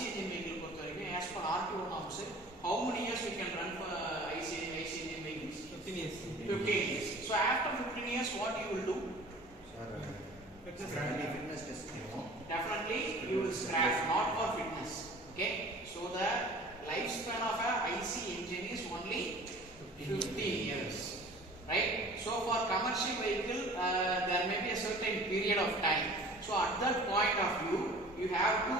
engine vehicle as per RTO norms, how many years we can run for IC engine vehicles? 15 years. 15 years. So after 15 years, what you will do? Fitness test. Definitely you will scrap, not for fitness. Okay. So the lifespan of a IC engine is only 15 years. Right. So for commercial vehicle, there may be a certain period of time. So at that point of view, you have to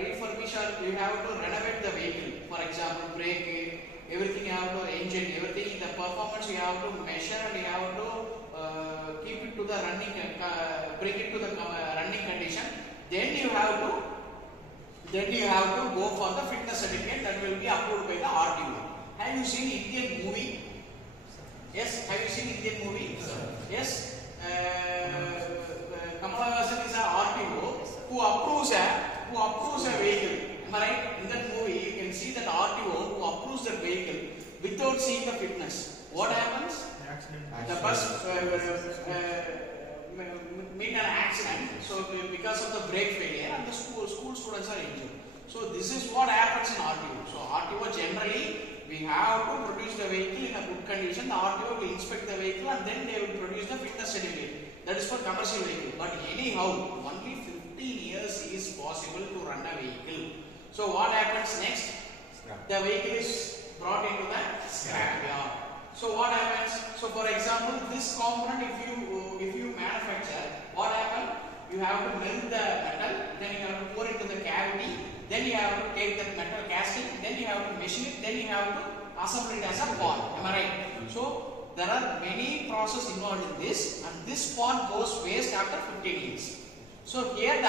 refurbish or you have to renovate the vehicle. For example, brake, everything you have to engine, everything the performance you have to measure and you have to keep it to the running, bring it to the running condition. Then you have to go for the fitness certificate that will be approved by the RTO. Have you seen Indian movie? Yes. Have you seen Indian movie? Yes. Kamala is a RTO who approves a vehicle. Am I right? In that movie, you can see that RTO who approves the vehicle without seeing the fitness. What happens? The bus meet an accident. So because of the brake failure, and the school students are injured. So this is what happens in RTO. So RTO generally we have to produce the vehicle in a good condition. The RTO will inspect the vehicle and then they will produce the fitness certificate. That is for commercial vehicle. But anyhow, only 15 years is possible to run a vehicle. So what happens next? The vehicle is brought into the scrap yard. So what happens? So for example, this component, if you manufacture, what happens? You have to melt the metal, then you have to pour it into the cavity, then you have to take that metal casting, then you have to machine it, then you have to assemble it as a part. Am I right? So there are many processes involved in this, and this part goes waste after 15 years. So here the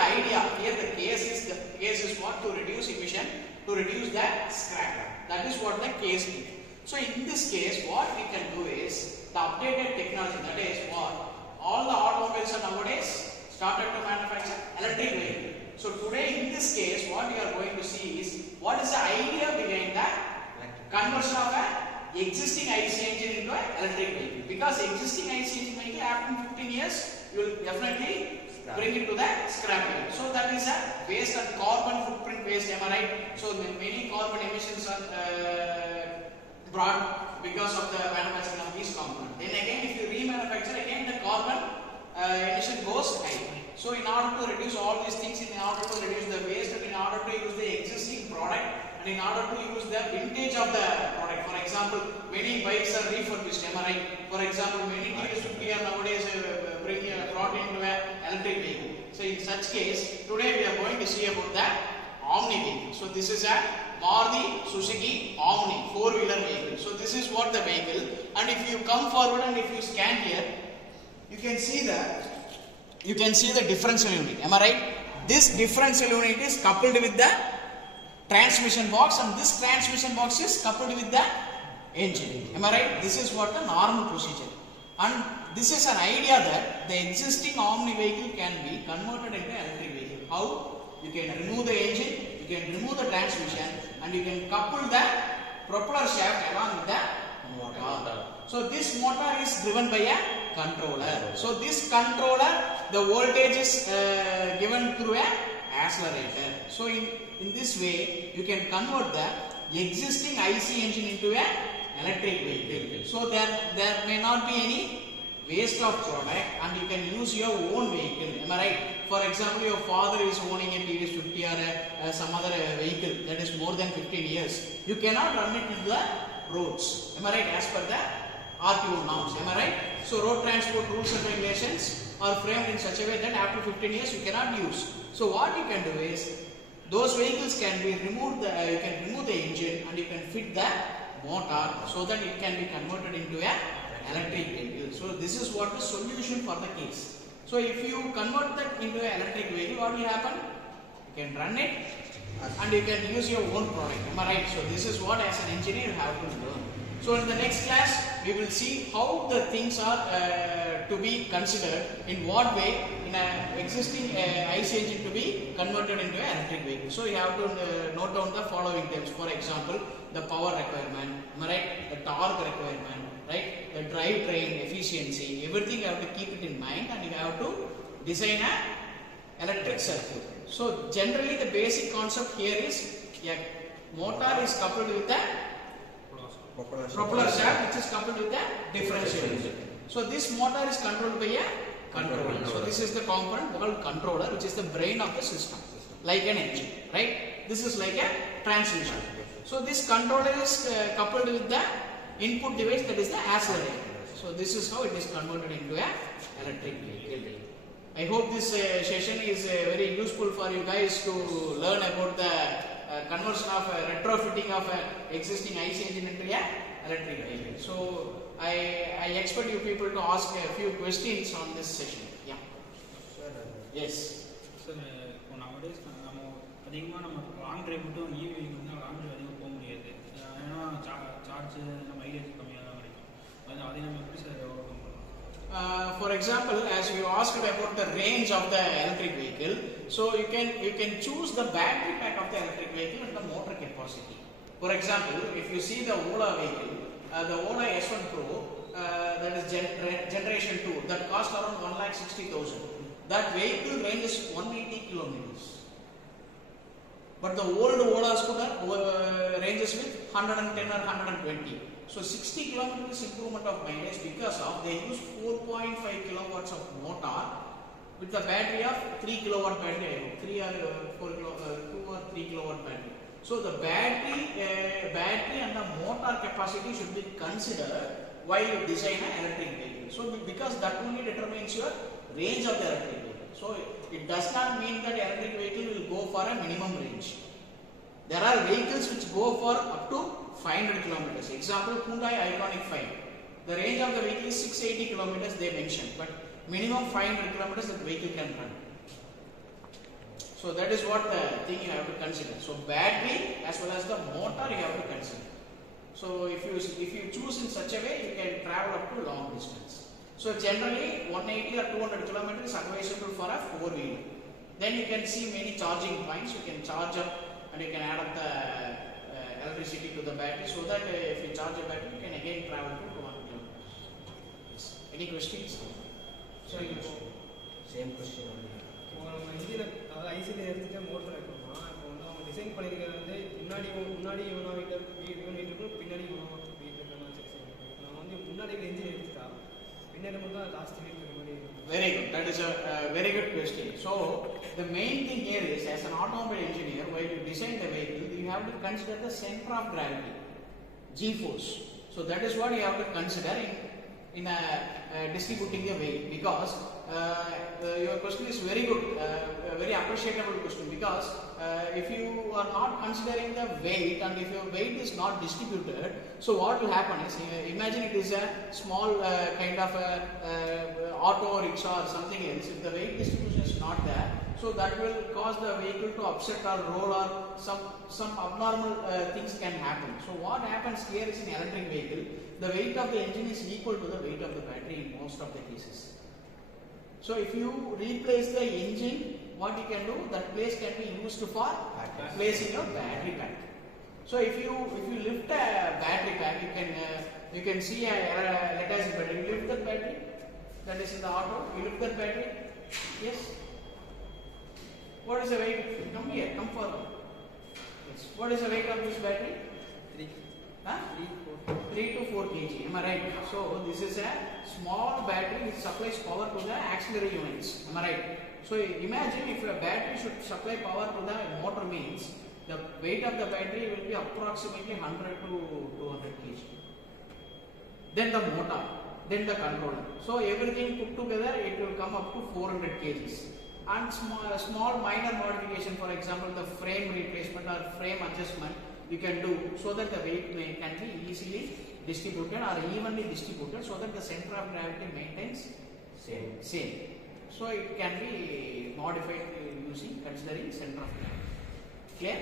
case is what? To reduce emission, to reduce the scrap. That is what the case is. So in this case, what we can do is the updated technology. That is what all the automobiles are nowadays started to manufacture electric vehicle. So today in this case, what we are going to see is what is the idea behind the conversion of a existing IC engine into an electric vehicle. Because existing IC engine vehicle after 15 years, you will definitely bring it to the scrap yard. So that is a waste and carbon footprint waste. Am I right? So many carbon emissions are brought because of the manufacturing of these components. Then again, if you remanufacture, again the carbon emission goes high. So in order to reduce all these things, in order to reduce the waste, and in order to use the existing product, and in order to use the vintage of the product. For example, many bikes are refurbished. Am I right? For example, many TVS are nowadays brought into an electric vehicle. So in such case, today we are going to see about the Omni vehicle. So this is a Maruti Suzuki Omni 4-wheeler vehicle. So this is what the vehicle, and if you come forward and if you scan here, you can see the differential unit. Am I right? This differential unit is coupled with the transmission box, and this transmission box is coupled with the engine. Am I right? This is what the normal procedure. And this is an idea that the existing Omni vehicle can be converted into electric vehicle. How? You can remove the engine, you can remove the transmission, and you can couple the propeller shaft along with the motor. So this motor is driven by a controller. So this controller, the voltage is given through a accelerator. So in this way, you can convert the existing IC engine into an electric vehicle. So there may not be any waste of product, and you can use your own vehicle. Am I right? For example, your father is owning a TVS 50 or some other vehicle that is more than 15 years. You cannot run it into the roads. Am I right? As per the RTO norms. Am I right? So road transport rules and regulations are framed in such a way that after 15 years you cannot use. So what you can do is those vehicles can be removed. You can remove the engine and you can fit the motor so that it can be converted into a electric vehicle. So this is what the solution for the case. So if you convert that into an electric vehicle, what will happen? You can run it and you can use your own product. Am I right? So this is what as an engineer you have to learn. So in the next class, we will see how the things are to be considered, in what way in an existing IC engine to be converted into an electric vehicle. So you have to note down the following terms. For example, the power requirement, am I right? The torque requirement, right? The drivetrain efficiency, everything you have to keep it in mind, and you have to design electric circuit. So generally the basic concept here is a motor is coupled with a propeller shaft which is coupled with a differential engine. So this motor is controlled by a controller. So this is the component called controller, which is the brain of the system, like an engine, right? This is like a transmission. So this controller is coupled with the input device, that is the accelerator. So this is how it is converted into a electric vehicle. I hope this session is very useful for you guys to learn about the conversion of retrofitting of existing IC engine into a electric vehicle. So I expect you people to ask a few questions on this session. Yeah. Yes. Sir, nowadays அதிகமாக நம்ம long drive மட்டும் EV வந்து long drive அதிகமாக போக முடியாது. ஏன்னா charge நம்ம mileage கம்மியாக தான் கிடைக்கும். அதை நம்ம எப்படி சார் ஓவர்கம் பண்ணலாம்? For example, as you asked about the range of the electric vehicle, so you can choose the battery pack of the electric vehicle and the motor capacity. For example, if you see the Ola vehicle, the Ola S1 Pro, that is generation 2, that cost around 1,60,000. That vehicle range is 180 kilometers. But the old Ola scooter ranges with 110 or 120. So 60 kilometers improvement of mileage because of they use 4.5 kilowatts of motor with the battery of 3 kilowatt battery, 3 or 4 2 or 3 kilowatt battery. So the battery and the motor capacity should be considered while you design an electric vehicle. So because that only determines your range of the electric vehicle. So it does not mean that electric vehicle will go for a minimum range. There are vehicles which go for up to 500 kilometers. Example, Hyundai Iconic 5. The range of the vehicle is 680 kilometers they mentioned, but minimum 500 kilometers that the vehicle can run. So that is what the thing you have to consider. So battery as well as the motor you have to consider. So if you choose in such a way, you can travel up to long distance. So generally 180 or 200 kilometers is advisable for a 4-wheeler. Then you can see many charging points. You can charge up and you can add up the electricity to the battery, so that if you charge a battery, you can again travel to 200 kilometers. Yes. Any questions? Same question only. நம்ம இதில் அதாவது ஐசியில் எடுத்துகிட்டு motor இருக்கணுமா? இப்போ வந்து அவங்க design பண்ணியிருக்கிறது வந்து முன்னாடி இவனா வீட்டுக்கும் பின்னாடி இவனா வீட்டுக்கு நம்ம வந்து முன்னாடி இன்ஜின் எடுத்துட்டா பின்னாடி மட்டும் தான் லாஸ்ட் வீட்டுக்கு மாதிரி. Very good. That is a very good question. So the main thing here is, as an automobile engineer, while you design the vehicle, you have to consider the center of gravity, G-force. So that is what you have to consider in distributing the weight, because your question is very good, very appreciable question, because if you are not considering the weight and if your weight is not distributed, so what will happen is, imagine it is a small kind of auto or rickshaw or something else. If the weight distribution is not there, so that will cause the vehicle to upset or roll, or some abnormal things can happen. So what happens here is, in electric vehicle, the weight of the engine is equal to the weight of the battery in most of the cases. So if you replace the engine, what you can do, that place can be used for placing your battery pack. So if you lift a battery pack, you can see a lead acid battery. You lift that battery, that is in the auto. You lift that battery. Yes. What is the weight? Come here. Come forward. Yes. What is the weight of this battery? 3 to 4 kg. Am I right? So this is a small battery which supplies power to the auxiliary units. Am I right? So imagine if a battery should supply power to the motor, means the weight of the battery will be approximately 100 to 200 kg. Then the motor, then the controller. So everything put together, it will come up to 400 kg. And small minor modification, for example, the frame replacement or frame adjustment, you can do, so that the weight can be easily distributed or evenly distributed, so that the center of gravity maintains same. So it can be modified using considering center of gravity. Clear?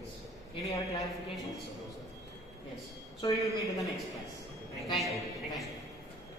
Yes. Any other clarifications? Yes. So we will meet in the next class. Thank you.